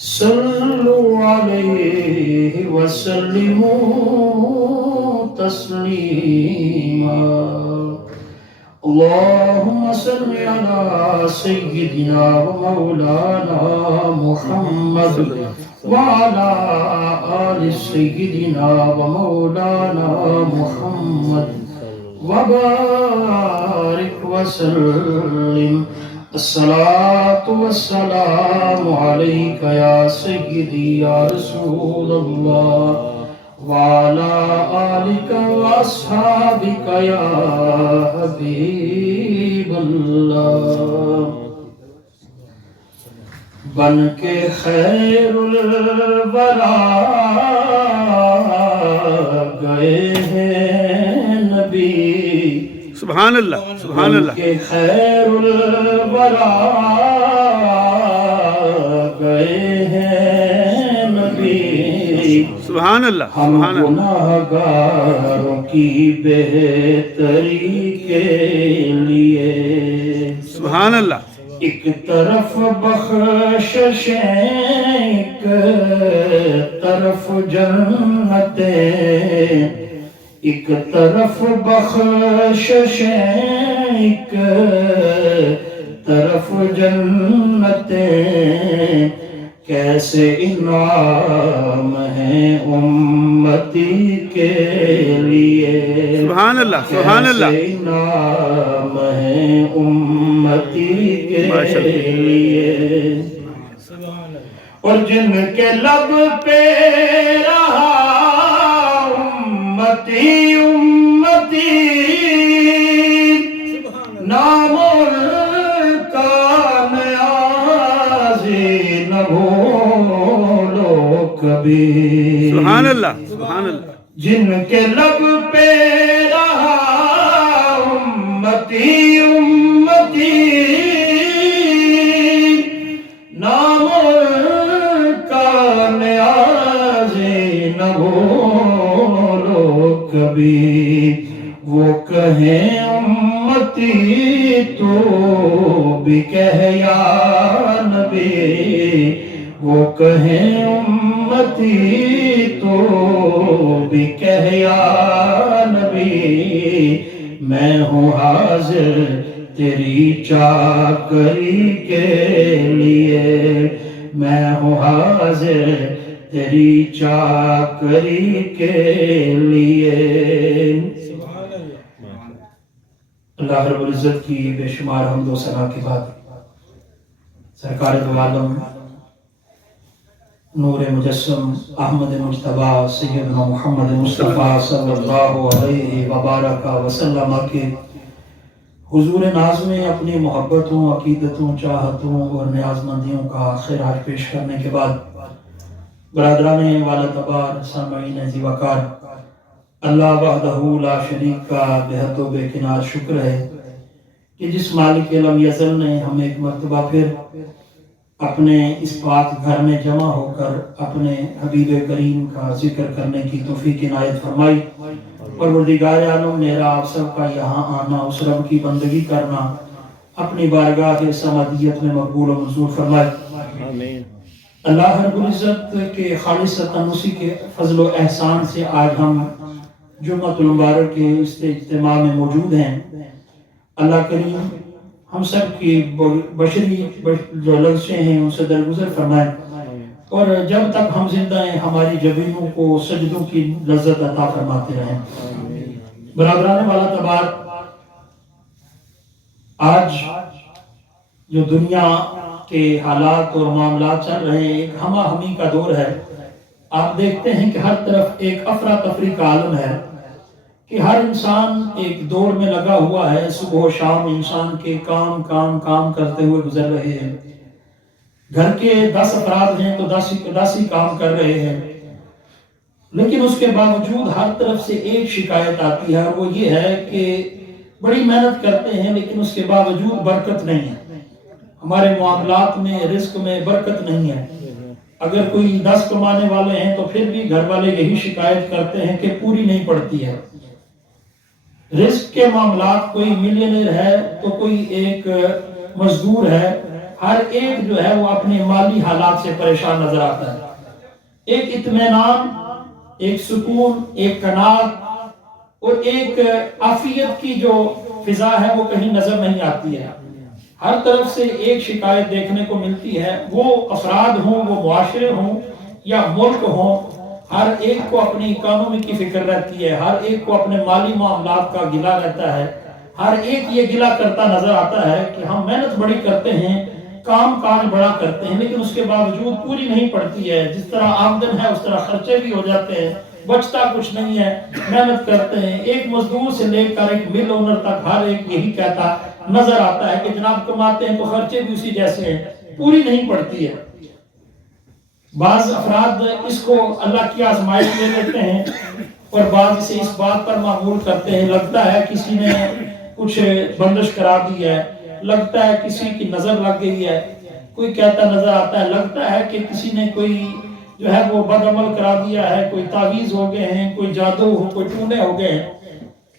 صلوا عليه وسلموا تسليما اللهم صل على سيدنا ومولانا محمد وعلى آل سيدنا ومولانا محمد وبارك وسلم الصلاة والسلام عليك يا سيدي يا رسول الله وعلى آلك وأصحابك يا حبيب الله بن کے خیر الورا گئے ہیں نبی سبحان اللہ سبحان اللہ کہ خیر الورا گئے ہیں نبی سبحان اللہ ہم سبحان اللہ گناہگاروں کی بہتری کے لیے سبحان اللہ ایک طرف بخششیں ایک طرف جنتیں ایک طرف بخششیں ایک طرف جنتیں کیسے انعام ہیں امتی کے لیے سبحان اللہ سبحان اللہ کیسے انعام ہیں امتی کے لیے اور جن کے لب پہ رہا امتی امتی نام کا نیازی نہ بھولو کبھی سبحان اللہ سبحان اللہ جن کے لب پہ رہا امتی امتی نام کا نیازی نہ بھولو کبھی وہ کہیں امتی تو بھی کہہ یا نبی وہ کہیں امتی تو بھی کہہ یا نبی میں ہوں حاضر تیری چاکری کے لیے میں ہوں حاضر تیری چاکری کے لیے اللہ رب العزت کی بے شمار حمد و ثنا کے بعد سرکار دو عالم نور مجسم احمد مجتبی سیدنا محمد مصطفیٰ صلی اللہ علیہ وبارک وسلم کے حضور ناز میں اپنی محبتوں عقیدتوں چاہتوں اور نیازمندیوں کا خراج پیش کرنے کے بعد برادران والد ابار سامعین ذی وقار اللہ وحدہ لا شریک کا بہت و بے کنار شکر ہے کہ جس مالک لم یزل نے ہمیں ایک مرتبہ پھر اپنے اس پاک گھر میں جمع ہو کر اپنے حبیب کریم کا ذکر کرنے کی توفیق عنایت فرمائی پروردگار عالم میرا آپ سب کا یہاں آنا اس رب کی بندگی کرنا اپنی بارگاہ سمادیت میں مقبول و منظور فرمائے آمین اللہ رب العزت کے خالصتاً اسی کے فضل و احسان سے آج ہم جمعۃ المبارک کے اس اجتماع میں موجود ہیں اللہ کریم ہم سب کی بشری جو لفظیں ہیں ان سے درگزر فرمائے اور جب تک ہم زندہ ہیں ہماری جبینوں کو سجدوں کی لذت عطا فرماتے رہیں برادران والا تبار آج جو دنیا کے حالات اور معاملات چل رہے ہیں ایک ہمہ ہمی کا دور ہے آپ دیکھتے ہیں کہ ہر طرف ایک افراتفری کا عالم ہے کہ ہر انسان ایک دور میں لگا ہوا ہے صبح و شام انسان کے کام کرتے ہوئے گزر رہے ہیں گھر کے 10 افراد ہیں تو 10 ہی کام کر رہے ہیں لیکن اس کے باوجود ہر طرف سے ایک شکایت آتی ہے اور وہ یہ ہے کہ بڑی محنت کرتے ہیں لیکن اس کے باوجود برکت نہیں ہے ہمارے معاملات میں رزق میں برکت نہیں ہے اگر کوئی 10 کمانے والے ہیں تو پھر بھی گھر والے یہی شکایت کرتے ہیں کہ پوری نہیں پڑتی ہے رزق کے معاملات کوئی ملینئر ہے تو کوئی ایک مزدور ہے ہر ایک جو ہے وہ اپنے مالی حالات سے پریشان نظر آتا ہے. ایک اطمینان، ایک سکون، ایک قناعت اور ایک عافیت کی جو فضا ہے وہ کہیں نظر نہیں آتی ہے. ہر طرف سے ایک شکایت دیکھنے کو ملتی ہے، وہ افراد ہوں، وہ معاشرے ہوں یا ملک ہوں، ہر ایک کو اپنی اکانومی کی فکر رہتی ہے، ہر ایک کو اپنے مالی معاملات کا گلہ رہتا ہے. ہر ایک یہ گلہ کرتا نظر آتا ہے کہ ہم محنت بڑی کرتے ہیں، کام کاج بڑا کرتے ہیں، لیکن اس کے باوجود پوری نہیں پڑتی ہے. جس طرح آمدن ہے اس طرح خرچے بھی ہو جاتے ہیں، بچتا کچھ نہیں ہے. محنت کرتے ہیں، ایک مزدور سے لے کر ایک مل اونر تک ہر ایک یہی کہتا نظر آتا ہے کہ جناب کماتے ہیں تو خرچے بھی اسی جیسے ہیں، پوری نہیں پڑتی ہے. بعض افراد اس کو اللہ کی آزمائش لے لیتے ہیں اور بعض اسے اس بات پر معمول کرتے ہیں، لگتا ہے کسی نے کچھ بندش کرا دی ہے، لگتا ہے کسی کی نظر لگ گئی ہے. کوئی کہتا نظر آتا ہے لگتا ہے کہ کسی نے کوئی جو ہے وہ بد عمل کرا دیا ہے، کوئی تعویذ ہو گئے ہیں، کوئی جادو ہو، کوئی ٹونے ہو گئے ہیں.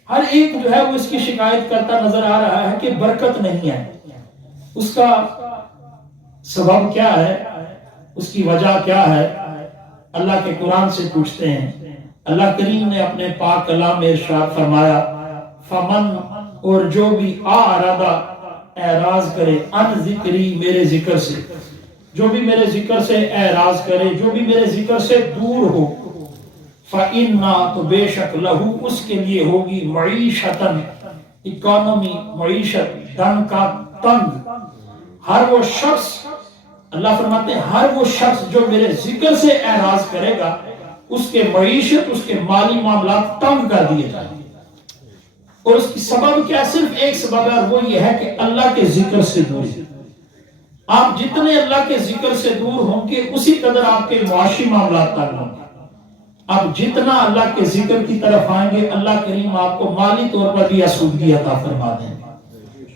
ہر ایک جو ہے وہ اس کی شکایت کرتا نظر آ رہا ہے کہ برکت نہیں ہے. اس کا سبب کیا ہے، اس کی وجہ کیا ہے؟ اللہ کے قرآن سے پوچھتے ہیں. اللہ کریم نے اپنے پاک کلام میں ارشاد فرمایا، فمن، اور جو بھی آرادہ اعراض کرے، ان ذکری، میرے ذکر سے، جو بھی میرے ذکر سے اعراض کرے، جو بھی میرے ذکر سے دور ہو، فَإِنَّا، تو بے شک، لہو، اس کے لیے ہوگی، معیشتاً، اکانومی، معیشت، دن کا تنگ. ہر وہ شخص، اللہ فرماتے ہیں ہر وہ شخص جو میرے ذکر سے اعراض کرے گا اس کے معیشت، اس کے مالی معاملات تنگ کر دیے جائیں. اور اس کی سبب کیا؟ صرف ایک سبب ہے، اور وہ یہ ہے کہ اللہ کے ذکر سے دور. آپ جتنے اللہ کے ذکر سے دور ہوں گے اسی قدر آپ کے معاشی معاملات تنگ ہوں گے. آپ جتنا اللہ کے ذکر کی طرف آئیں گے اللہ کریم آپ کو مالی طور پر بھی آسودگی عطا فرما دیں گے.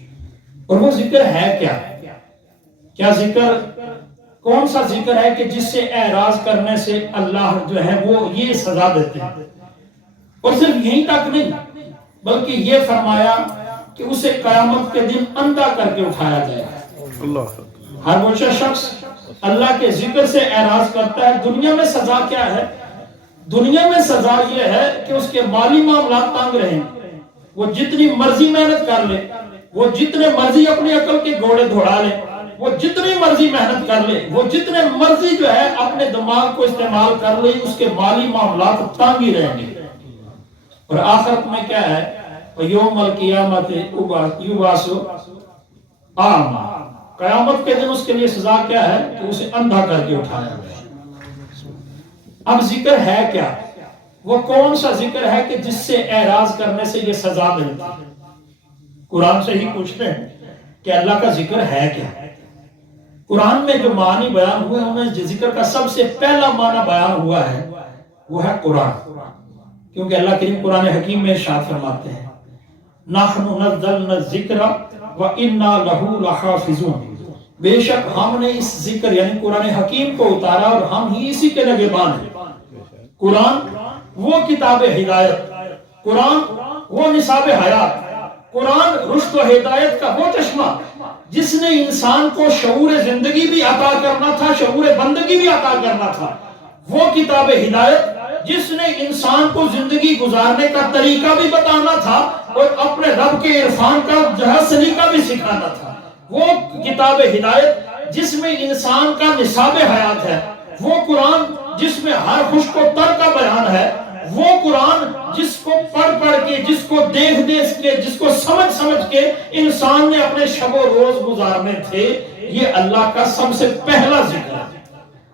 اور وہ ذکر ہے کیا؟ کیا ذکر، کون سا ذکر ہے کہ جس سے اعراض کرنے سے اللہ جو ہے وہ یہ سزا دیتے ہیں؟ اور صرف یہیں تک نہیں بلکہ یہ فرمایا کہ اسے قیامت کے دن اندھا کر کے اٹھایا جائے گا. ہر وہ شخص اللہ کے ذکر سے اعراض کرتا ہے. دنیا میں سزا کیا ہے؟ دنیا میں سزا یہ ہے کہ اس کے مالی معاملات تنگ رہیں، وہ جتنی مرضی محنت کر لے، وہ جتنے مرضی اپنی عقل کے گھوڑے دوڑا لے، وہ جتنی مرضی محنت کر لے، وہ جتنے مرضی جو ہے اپنے دماغ کو استعمال کر لے، اس کے مالی معاملات تنگ ہی رہیں گے. اور آخرت میں کیا ہے؟ یوم القیامت یبعث اعمی، قیامت کے دن اس کے لیے سزا کیا ہے کہ اسے اندھا کر کے اٹھایا جائے. اب ذکر ہے کیا؟ وہ کون سا ذکر ہے کہ جس سے اعراض کرنے سے یہ سزا ملتی ہے؟ قرآن سے ہی پوچھتے ہیں کہ اللہ کا ذکر ہے کیا؟ قرآن میں جو معنی بیان ہوئے ہیں انہیں ذکر کا سب سے پہلا معنی بیان ہوا ہے وہ ہے قرآن. کیونکہ اللہ کریم قرآن حکیم میں ارشاد فرماتے ہیں، نحن نزلنا الذکر وَإِنَّا لَهُ لَحَافِظُونَ، بے شک ہم نے اس ذکر یعنی قرآن حکیم کو اتارا اور ہم ہی اسی کے نگہبان ہیں. قرآن وہ کتاب ہدایت، قرآن وہ نصاب حیات، قرآن رشد و ہدایت کا وہ چشمہ جس نے انسان کو شعور زندگی بھی عطا کرنا تھا، شعور بندگی بھی عطا کرنا تھا. وہ کتاب ہدایت جس نے انسان کو زندگی گزارنے کا طریقہ بھی بتانا تھا اور اپنے رب کے عرفان کا جہاز سلیقہ بھی سکھانا تھا. وہ کتاب ہدایت جس میں انسان کا نصاب حیات ہے، وہ قرآن جس میں ہر خوش و تر کا بیان ہے، وہ قرآن جس کو پڑھ کے، جس کو دیکھ کے، جس کو سمجھ کے انسان نے اپنے شب و روز گزارنے تھے. یہ اللہ کا سب سے پہلا ذکر ہے.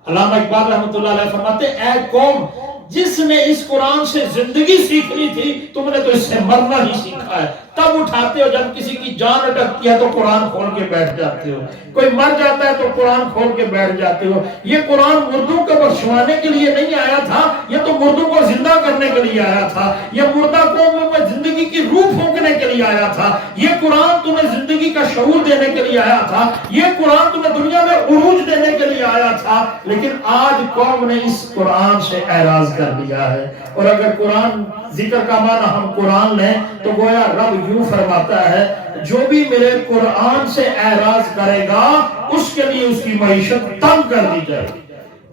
علامہ اقبال رحمۃ اللہ علیہ فرماتے ہیں، اے قوم جس نے اس قرآن سے زندگی سیکھنی تھی تم نے تو اس سے مرنا ہی سیکھا ہے. تب اٹھاتے ہو جب کسی کی جان اٹکتی ہے تو قرآن کھول کے بیٹھ جاتے ہو، کوئی مر جاتا ہے تو قرآن کھول کے بیٹھ جاتے ہو. یہ قرآن مردوں کو بخشوانے کے لیے نہیں آیا تھا، یہ تو مردوں کو زندہ کرنے کے لیے آیا تھا. یہ مردہ قوموں میں زندگی کی روح پھونکنے کے لیے آیا تھا. یہ قرآن تمہیں زندگی کا شعور دینے کے لیے آیا تھا. یہ قرآن تمہیں دنیا میں عروج دینے کے لیے آیا تھا، لیکن آج قوم نے اس قرآن سے اعراض کر دیا ہے۔ اور اگر قرآن ذکر کا معنی ہم قرآن لیں تو گویا رب یوں فرماتا ہے جو بھی میرے قرآن سے اعراض کرے گا اس کے لیے اس کی معیشت تنگ کر دی جائے گی،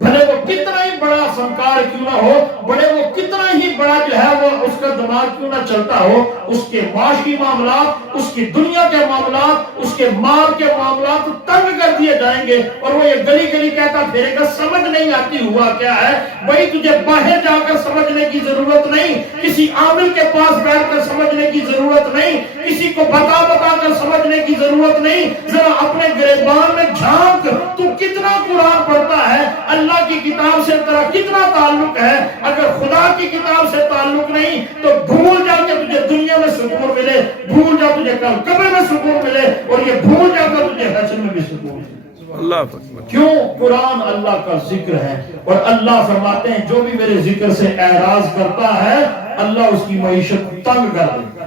بھلے وہ کتنا ہی بڑا فنکار کیوں نہ ہو، بڑے وہ کتنا ہی بڑا جو ہے وہ اس کا دماغ کیوں نہ چلتا ہو، اس کے معاشی معاملات، اس کی دنیا کے معاملات، اس کے مال کے معاملات تنگ کر دیے جائیں گے، اور وہ یہ گلی گلی کہتا پھرے گا سمجھ نہیں آتی ہوا کیا ہے۔ بھائی تجھے باہر جا کر سمجھنے کی ضرورت نہیں، کسی عامل کے پاس بیٹھ کر سمجھنے کی ضرورت نہیں، کسی کو بتا کر سمجھنے کی ضرورت نہیں، ذرا اپنے گریبان میں جھانک، تو کتنا قرآن پڑھتا ہے، اللہ کی کتاب سے تیرا کتنا تعلق ہے؟ اگر خدا کی کتاب سے تعلق نہیں تو بھول جا کہ تجھے دنیا میں سکون ملے، بھول جا تجھے کل قبر میں سکون ملے، اور یہ بھول جا کر تجھے حشر میں بھی سکون ملے۔ اللہ اکبر۔ کیوں؟ قرآن اللہ کا ذکر ہے، اور اللہ فرماتے ہیں جو بھی میرے ذکر سے اعراض کرتا ہے اللہ اس کی معیشت تنگ کر دے گا۔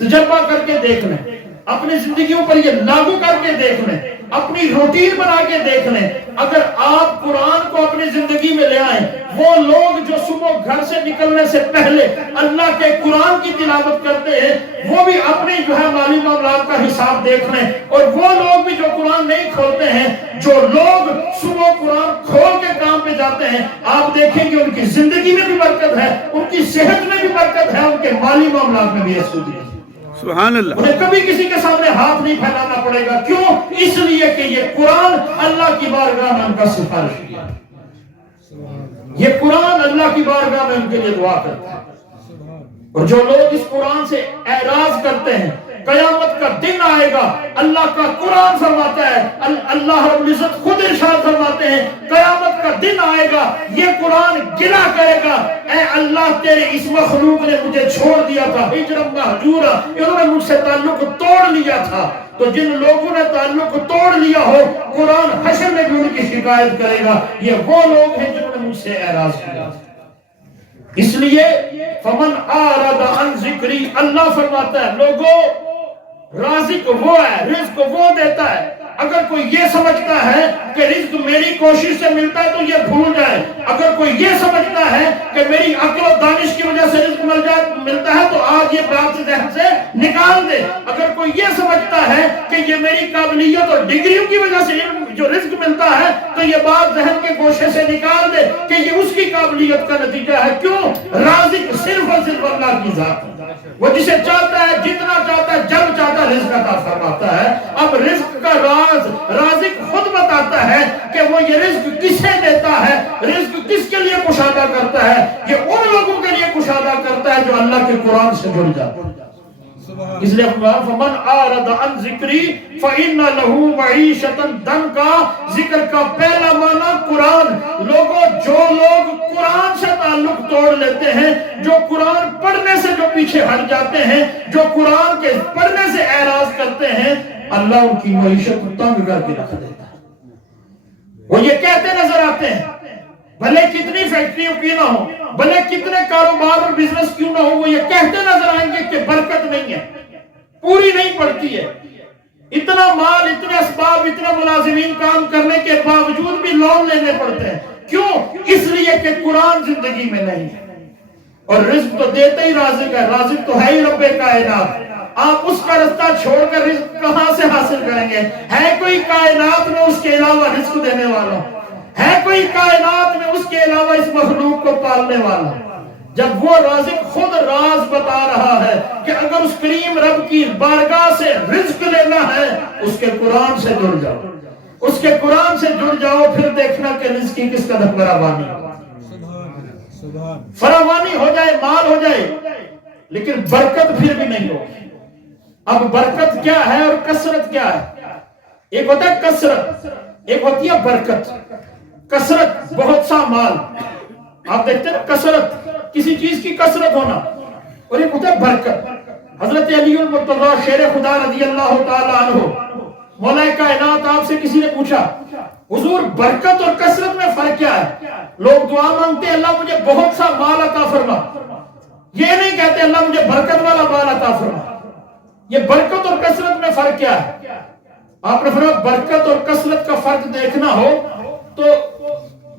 تجربہ کر کے دیکھ لیں، اپنی زندگیوں پر یہ لاگو کر کے دیکھ لیں، اپنی روٹین بنا کے دیکھ لیں۔ اگر آپ قرآن کو اپنی زندگی میں لے آئیں، وہ لوگ جو صبح گھر سے نکلنے سے پہلے اللہ کے قرآن کی تلاوت کرتے ہیں وہ بھی اپنی جو ہے مالی معاملات کا حساب دیکھ لیں، اور وہ لوگ بھی جو قرآن نہیں کھولتے ہیں، جو لوگ صبح قرآن کھول کے کام پہ جاتے ہیں، آپ دیکھیں کہ ان کی زندگی میں بھی برکت ہے، ان کی صحت میں بھی برکت ہے، ان کے مالی معاملات میں بھی سودی ہے۔ سبحان اللہ۔ انہیں کبھی کسی کے سامنے ہاتھ نہیں پھیلانا پڑے گا، کیوں؟ اس لیے کہ یہ قرآن اللہ کی بارگاہ میں ان کا سفارش کیا، یہ قرآن اللہ کی بارگاہ میں ان کے لیے دعا کرتا ہے۔ اور جو لوگ اس قرآن سے اعراض کرتے ہیں، قیامت کا دن آئے گا، اللہ کا قرآن فرماتا ہے، اللہ رب العزت خود ارشاد فرماتے ہیں قیامت کا دن آئے گا، یہ قرآن گلا کرے گا، اے اللہ تیرے اس مخلوق نے مجھے چھوڑ دیا تھا، ہجرم مہجورا، انہوں نے مجھ سے تعلق توڑ لیا تھا۔ تو جن لوگوں نے تعلق توڑ لیا ہو قرآن حشر میں بھی ان کی شکایت کرے گا، یہ وہ لوگ ہیں جنہوں نے مجھ سے اعراض کیا۔ اس لیے فمن اعرض عن ذکری، اللہ فرماتا ہے لوگوں رازق وہ ہے، رزق وہ دیتا ہے۔ اگر کوئی یہ سمجھتا ہے کہ رزق میری کوشش سے ملتا ہے تو یہ بھول جائے، اگر کوئی یہ سمجھتا ہے کہ میری عقل و دانش کی وجہ سے رزق ملتا ہے تو آج یہ بات ذہن سے نکال دے۔ اگر کوئی یہ سمجھتا ہے کہ یہ میری قابلیت اور ڈگریوں کی وجہ سے جو رزق ملتا ہے تو یہ بات ذہن کے گوشے سے نکال دے کہ یہ اس کی قابلیت کا نتیجہ ہے۔ کیوں؟ رازق صرف اور صرف اللہ کی ذات ہے، وہ جسے چاہتا ہے جتنا چاہتا ہے جب چاہتا ہے رزق عطا فرماتا ہے۔ اب رزق کا راز رازق خود بتاتا ہے کہ وہ یہ رزق کسے دیتا ہے، رزق کس کے لیے کشادہ کرتا ہے، یہ ان لوگوں کے لیے کشادہ کرتا ہے جو اللہ کے قرآن سے جڑ جاتے ہیں۔ اس لیے فمن اعرض عن ذکری فإن له معیشۃ ضنکا، ذکر کا پہلا معنی قرآن۔ لوگوں جو لوگ قرآن سے تعلق توڑ لیتے ہیں، جو قرآن پڑھنے سے جو پیچھے ہٹ جاتے ہیں، جو قرآن کے پڑھنے سے اعراض کرتے ہیں، اللہ ان کی معیشت تنگ کر کے رکھ دیتا ہے۔ وہ یہ کہتے نظر آتے ہیں، بھلے کتنی فیکٹریوں کی نہ ہو، بھلے کتنے کاروبار اور بزنس کیوں نہ ہو، وہ یہ کہتے نظر آئیں گے کہ برکت نہیں ہے، پوری نہیں پڑتی ہے، اتنا مال، اتنے اسباب، اتنے ملازمین کام کرنے کے باوجود بھی لون لینے پڑتے ہیں۔ کیوں؟ اس لیے کہ قرآن زندگی میں نہیں ہے۔ اور رزق تو دیتے ہی رازق ہے، رازق تو ہے ہی رب کائنات۔ آپ اس کا رستہ چھوڑ کر رزق کہاں سے حاصل کریں گے؟ ہے کوئی کائنات میں اس کے علاوہ رزق دینے والا؟ ہے کوئی کائنات میں اس کے علاوہ اس مخلوق کو پالنے والا؟ جب وہ رازق خود راز بتا رہا ہے کہ اگر اس کریم رب کی بارگاہ سے رزق لینا ہے اس کے قرآن سے جڑ جاؤ، اس کے قرآن سے جڑ جاؤ، پھر دیکھنا کہ رزق کی کس قدر فراوانی فراوانی ہو جائے، مال ہو جائے، لیکن برکت پھر بھی نہیں ہوگی۔ اب برکت کیا ہے اور کثرت کیا ہے؟ ایک ہوتا ہے کثرت، ایک ہوتی ہے برکت۔ کثرت بہت سا مال، آپ دیکھتے ہیں کثرت کسی چیز کی کثرت ہونا، اور ایک ہوتا ہے برکت۔ حضرت علی المرتضیٰ شیر خدا رضی اللہ تعالی عنہ، مولا کائنات، آپ سے کسی نے پوچھا حضور برکت اور کثرت میں فرق کیا ہے؟ لوگ دعا مانگتے ہیں اللہ مجھے بہت سا مال عطا فرما، یہ نہیں کہتے اللہ مجھے برکت والا مال عطا فرما۔ یہ برکت اور کثرت میں فرق کیا ہے؟ آپ نے فرمایا برکت اور کثرت کا فرق دیکھنا ہو تو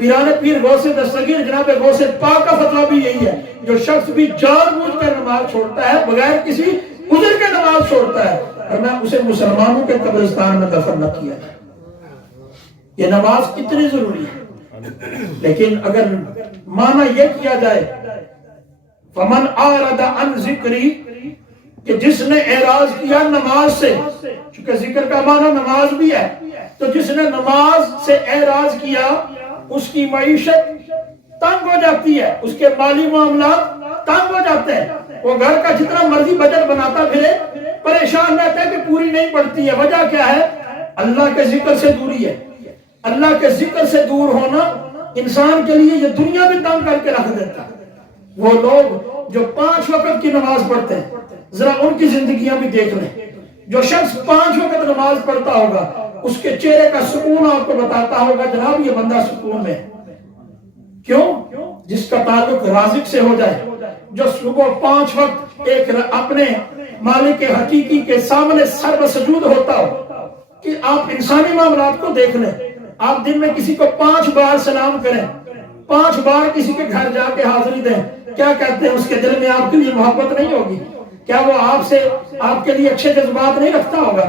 پیران پیر غوث دستگیر جناب غوث پاک کا فتویٰ بھی یہی ہے، جو شخص بھی جان بوجھ کر نماز چھوڑتا ہے، بغیر کسی عذر کے نماز چھوڑتا ہے، ورنہ اسے مسلمانوں کے قبرستان میں دفن نہ کیا جائے۔ یہ نماز کتنی ضروری ہے، لیکن اگر معنی یہ کیا جائے فمن اعرض عن ذکری، کہ جس نے اعراض کیا نماز سے، چونکہ ذکر کا معنی نماز بھی ہے، تو جس نے نماز سے اعراض کیا اس کی معیشت تنگ ہو جاتی ہے، اس کے مالی معاملات تنگ ہو جاتے ہیں، وہ گھر کا جتنا مرضی بجٹ بناتا پھرے پریشان رہتا ہے کہ پوری نہیں پڑتی ہے۔ وجہ کیا ہے؟ اللہ کے ذکر سے دوری ہے۔ اللہ کے ذکر سے دور ہونا انسان کے لیے یہ دنیا بھی تنگ کر کے رکھ دیتا ہے۔ وہ لوگ جو 5 وقت کی نماز پڑھتے ہیں، ذرا ان کی زندگیاں بھی دیکھ لیں۔ جو شخص 5 وقت نماز پڑھتا ہوگا، اس کے چہرے کا سکون آپ کو بتاتا ہوگا جناب یہ بندہ سکون میں ہے۔ کیوں؟ جس کا تعلق رازق سے ہو جائے، جو صبح 5 وقت ایک اپنے مالک حقیقی کے سامنے سر بسجود ہوتا ہو۔ کہ آپ انسانی معاملات کو دیکھ لیں، آپ دن میں کسی کو 5 بار سلام کریں، 5 بار کسی کے گھر جا کے حاضری دیں، کیا کہتے ہیں اس کے دل میں آپ کے لیے محبت نہیں ہوگی؟ کیا وہ آپ کے لیے اچھے جذبات نہیں رکھتا ہوگا؟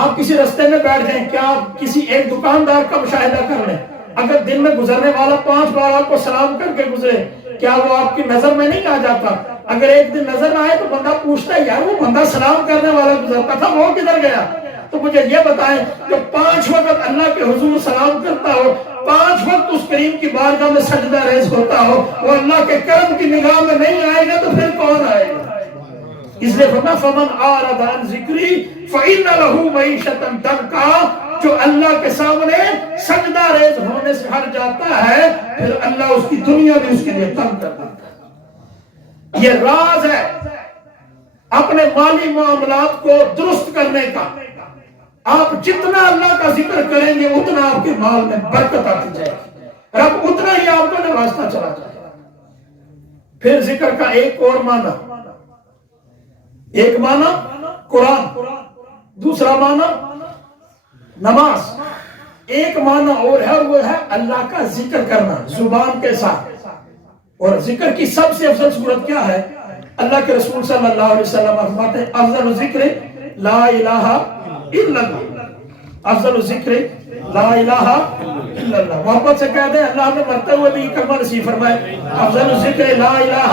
آپ کسی رستے میں بیٹھ جائیں، کیا آپ کسی ایک دکاندار کا مشاہدہ کر لیں، اگر دن میں گزرنے والا 5 بار آپ کو سلام کر کے گزرے، کیا وہ آپ کی نظر میں نہیں آ جاتا؟ اگر ایک دن نظر نہ آئے تو بندہ پوچھتا ہے یار وہ بندہ سلام کرنے والا گزرتا تھا وہ کدھر گیا؟ تو مجھے یہ بتائیں جو 5 وقت اللہ کے حضور سلام کرتا ہو، 5 وقت اس کریم کی بارگاہ میں سجدہ ریز ہوتا ہو، وہ اللہ کے کرم کی نگاہ میں نہیں آئے گا تو پھر کون آئے گا؟ اس لیے فرمایا فمن اعرض عن ذکری فإن له معیشۃ ضنکا، جو اللہ کے سامنے سجدہ ریز ہونے سے ہٹ جاتا ہے پھر اللہ اس کی دنیا میں اس کے لیے تنگ کر دیتا ہے۔ یہ راز ہے اپنے مالی معاملات کو درست کرنے کا۔ آپ جتنا اللہ کا ذکر کریں گے اتنا آپ کے مال میں برکت آتی جائے گی، رب اتنا ہی آپ کو نوازتا چلا جائے گا۔ پھر ذکر کا ایک اور معنی، ایک معنی قرآن، دوسرا معنی نماز، ایک معنی اور ہے، وہ ہے اللہ کا ذکر کرنا زبان کے ساتھ۔ اور ذکر کی سب سے افضل صورت کیا ہے؟ اللہ کے رسول صلی اللہ علیہ وسلم فرماتے ہیں افضل ذکر لا الہ الا اللہ، افضل ذکر لا الہ الا اللہ۔ محبت سے کہہ دیں اللہ نے مرتے ہوئے بھی کلمہ نصیب فرمائے، افضل ذکر لا الہ،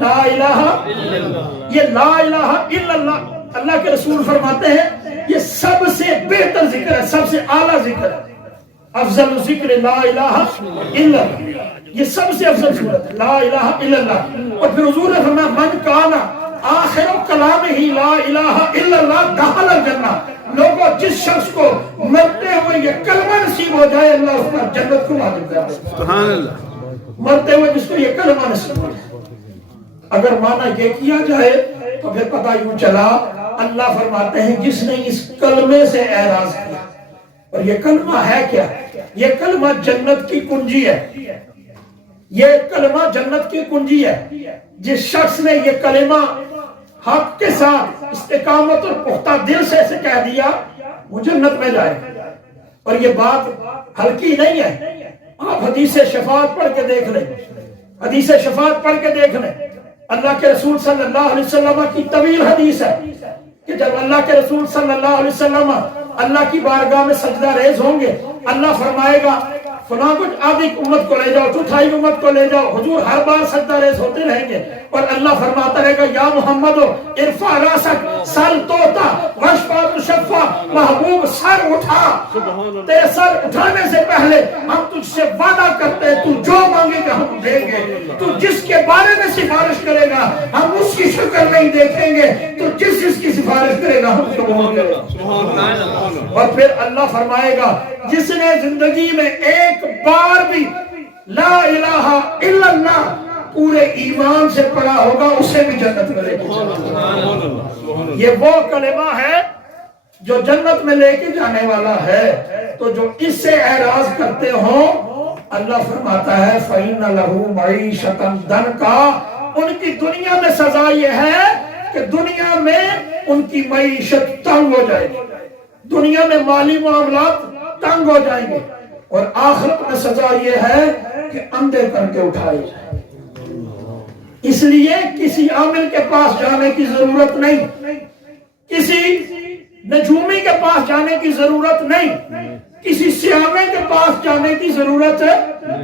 لا الہ، یہ لا الہ الا اللہ اللہ کے رسول فرماتے ہیں یہ سب سے بہتر ذکر ہے، سب سے اعلیٰ ذکر ہے۔ افضل ذکر لا الہ الا اللہ، یہ سب سے افضل صورت ہے لا الہ الا اللہ۔ اور پھر حضور نے فرمایا من کانا آخر کلام ہی لا الہ الا اللہ دخل الجنہ، لوگوں جس شخص کو مرتے ہوئے یہ کلمہ نصیب ہو جائے اللہ اس پر جنت کو واجب کر دے۔ سبحان اللہ، مرتے ہوئے جس کو یہ کلمہ نصیب ہو جائے۔ اگر معنی یہ کیا جائے تو پھر پتہ یوں چلا اللہ فرماتے ہیں جس نے اس کلمے سے اعراض کیا، اور یہ کلمہ ہے کیا؟ یہ کلمہ جنت کی کنجی ہے، یہ کلمہ جنت کی کنجی ہے۔ جس شخص نے یہ کلمہ حق کے ساتھ استقامت اور پختہ دل سے اسے کہہ دیا وہ جنت میں جائے گا۔ اور یہ بات ہلکی نہیں ہے، آپ حدیث شفاعت پڑھ کے دیکھ لیں، حدیث شفاعت پڑھ کے دیکھ لیں۔ اللہ کے رسول صلی اللہ علیہ وسلم کی طویل حدیث ہے کہ جب اللہ کے رسول صلی اللہ علیہ وسلم اللہ کی بارگاہ میں سجدہ ریز ہوں گے، اللہ فرمائے گا فلاں کچھ آدھی امت کو لے جاؤ، چوتھائی امت کو لے جاؤ، حضور ہر بار سجدہ ریز ہوتے رہیں گے، اور اللہ فرماتا رہے گا یا محمد ارفع راسک سل توتا وشفع تشفع، محبوب سر اٹھا، تیرے سر اٹھانے سے پہلے ہم تجھ سے وعدہ کرتے ہیں تو جو مانگے گا ہم دیں گے، تو جس کے بارے میں سفارش کرے گا ہم اس کی شکر نہیں دیکھیں گے، تو جس کی سفارش کرے گا ہم قبول کریں گے۔ اور پھر اللہ فرمائے گا جس نے زندگی میں ایک بار بھی لا الہ الا اللہ پورے ایمان سے پڑھا ہوگا اسے بھی جنت ملے گی۔ یہ وہ کلمہ ہے جو جنت میں لے کے جانے والا ہے۔ تو جو اس سے اعراض کرتے ہوں اللہ فرماتا ہے فَإِنَّ لَهُ مَعِيشَةً ضَنْكَا، ان کی دنیا میں سزا یہ ہے کہ دنیا میں ان کی معیشت تنگ ہو جائے گی، دنیا میں مالی معاملات تنگ ہو جائیں گے، اور آخرت میں سزا یہ ہے کہ اندھے کر کے اٹھائے جائیں۔ اس لیے کسی عامل کے پاس جانے کی ضرورت نہیں، کسی نجومی کے پاس جانے کی ضرورت نہیں، کسی سیامے کے پاس جانے کی ضرورت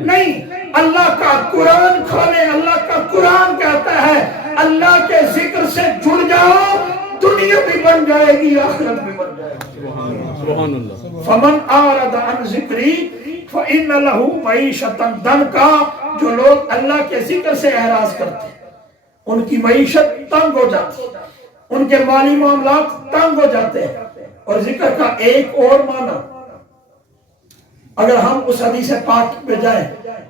نہیں۔ اللہ کا قرآن کھولے، اللہ کا قرآن کہتا ہے اللہ کے ذکر سے جڑ جاؤ، دنیا بھی بن جائے گی، آخرت بھی بن جائے گی۔ سبحان اللہ۔ فمن اعرض عن ذکری فإن له معیشۃ ضنکا، جو لوگ اللہ کے ذکر سے اعراض کرتے ہیں ان کی معیشت تنگ ہو جاتی ہے، ان کے مالی معاملات تنگ ہو جاتے ہیں۔ اور ذکر کا ایک اور معنی، اگر ہم اس حدیث پاک پہ جائیں،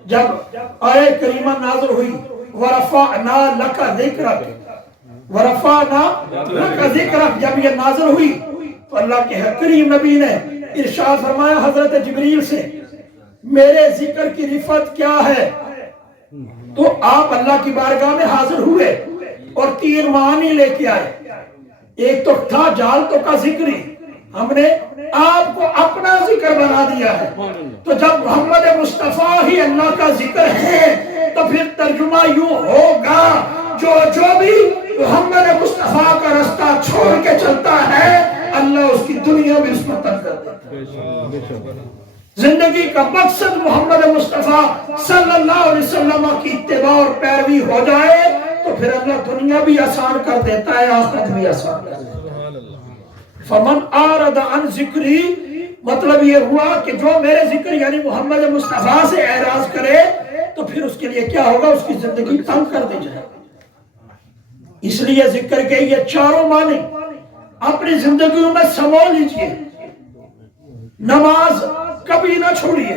جب آیت کریمہ نازل ہوئی وَرَفَعْنَا لَكَ ذِكْرَكَ، وَرَفَعْنَا لَكَ ذِكْرَكَ، جب یہ نازل ہوئی تو اللہ کے کریم نبی نے ارشاد فرمایا حضرت جبریل سے، میرے ذکر کی رفعت کیا ہے؟ تو آپ اللہ کی بارگاہ میں حاضر ہوئے اور 3 معانی لے کے آئے۔ ایک تو تھا جالتوں کا ذکری، ہم نے آپ کو اپنا ذکر بنا دیا ہے، تو جب محمد مصطفیٰ ہی اللہ کا ذکر ہے تو پھر ترجمہ یوں ہوگا جو بھی محمد مصطفیٰ کا رستہ چھوڑ کے چلتا ہے اللہ اس کی دنیا بھی اس پر تنگ کر دیتا ہے۔ زندگی کا مقصد محمد مصطفیٰ صلی اللہ علیہ وسلم کی اتباع اور پیروی ہو جائے تو پھر اللہ دنیا بھی آسان کر دیتا ہے، آخرت بھی آسان کر دیتا ہے۔ فمن اعرض عن ذکری، مطلب یہ ہوا کہ جو میرے ذکر یعنی محمد مصطفیٰ سے اعراض کرے تو پھر اس کے لیے کیا ہوگا؟ اس کی زندگی تنگ کر دی جائے۔ اس لیے ذکر کے یہ 4 معنی اپنی زندگیوں میں سمو لیجئے۔ نماز کبھی نہ چھوڑیے،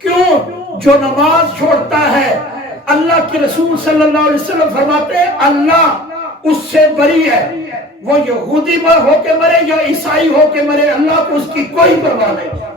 کیوں؟ جو نماز چھوڑتا ہے اللہ کے رسول صلی اللہ علیہ وسلم فرماتے ہیں اللہ اس سے بری ہے، وہ یہودی ہو کے مرے یا عیسائی ہو کے مرے، اللہ کو اس کی کوئی پرواہ نہیں۔